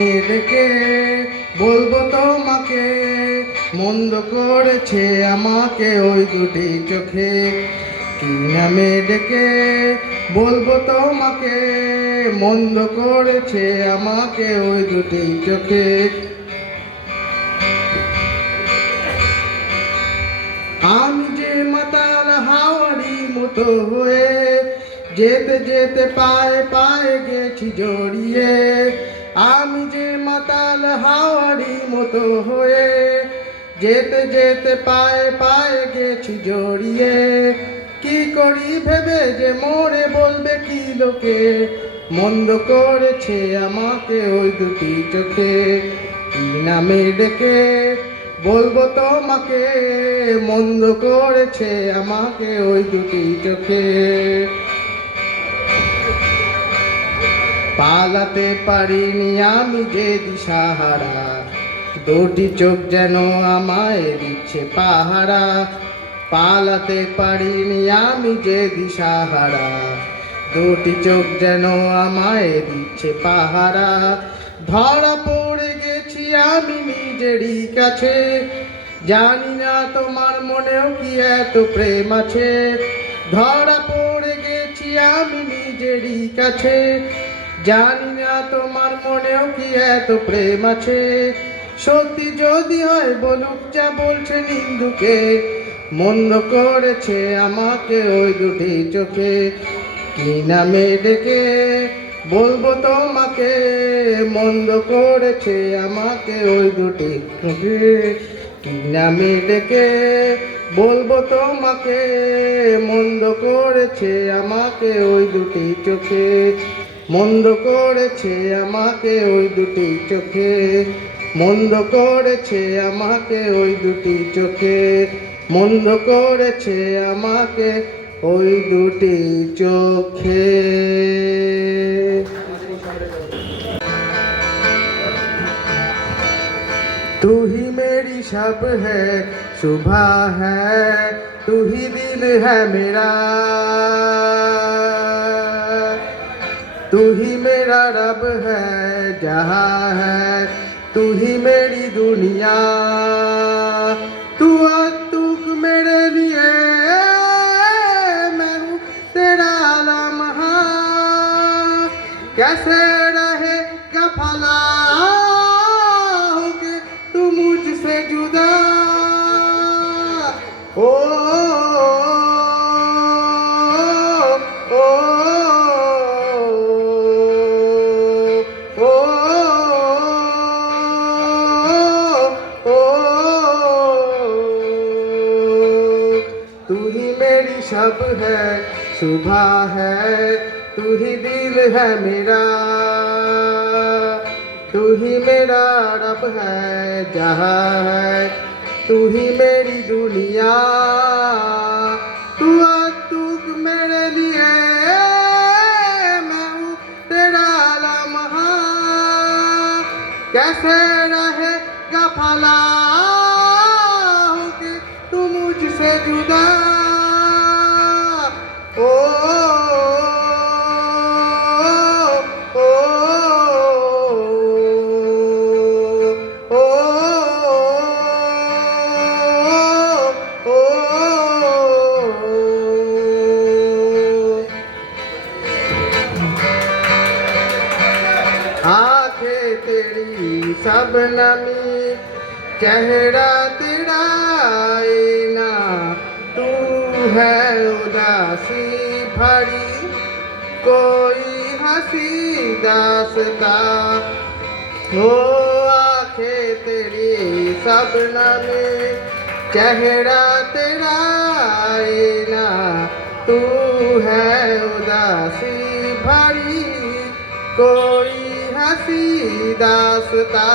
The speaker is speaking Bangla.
ডেকে বলবো তোমাকে, মন্দ করেছে আমাকে ওই দুটি চোখে। কি নামে ডেকে বলবো তোমাকে, মন্দ করেছে আমাকে ওই দুটি চোখে। আমি যে মাতাল হাওয়ারি মতো হয়ে যেতে যেতে পায়ে পায়ে গেছি জড়িয়ে। আমি যে মাতাল হাওয়ারি মতো হয়ে যেতে যেতে পায়ে পায়ে গেছি জড়িয়ে। কি করি ভেবে যে মোরে বলবে কি লোকে, মন্দ করেছে আমাকে ওই দুটি চোখে। কি নামে ডেকে বলবো তোমাকে, মন্দ করেছে আমাকে ওই দুটি চোখে। পালাতে পারিনি আমি যে দিশাহারা, দুটি চোখ যেন আমায় দিচ্ছে পাহারা। পালাতে পারিনি আমি যে দিশাহারা, দুটি চোখ যেন আমায় দিচ্ছে পাহারা। ধরা পড়ে গেছি আমি নিজেরই কাছে, জানি না তোমার মনেও কি এত প্রেম আছে। ধরা পড়ে গেছি আমি নিজেরই কাছে, জানি না তোমার মনেও কি এত প্রেম আছে। সত্যি যদি হয় বলুক যা বলছে নিন্দুকে, মন্দ করেছে আমাকে ওই দুটি চোখে। কি নামে ডেকে বলবো তোমাকে, মন্দ করেছে আমাকে ওই দুটি চোখে। কি নামে ডেকে বলবো তোমাকে, মন্দ করেছে আমাকে ওই দুটি চোখে। মন্দ করেছে আমাকে ওই দুটি চোখে, মন্দ করেছে আমাকে ওই দুটি চোখে, মন্দ করেছে আমাকে ওই দুটি চোখে। तू ही मेरी शब है, सुबह है, तू ही दिल है मेरा। तू ही मेरा रब है, जहाँ है तू ही मेरी दुनिया। तू तूक मेरे लिए, मैं हूँ तेरा लम्हा। कैसे रहेगा भला होके तू मुझसे जुदा। ओ तू ही मेरी शब है, सुबह है, तू ही दिल है मेरा। तू ही मेरा रब है, जहाँ है तू ही मेरी दुनिया। तू तूक मेरे लिए, मैं हूँ तेरा लम्हा। कैसे रहेगा भला होके तू मुझसे जुदा। ओ ओ ओ आंखें तेरी सबनमी, चेहरा तेरा आईना। तू है उदासी भरी कोई हंसी दास्ता। हो आंखें तेरी सबनमी, चेहरा तेरा आईना। तू है उदासी भरी कोई हंसी दास्ता।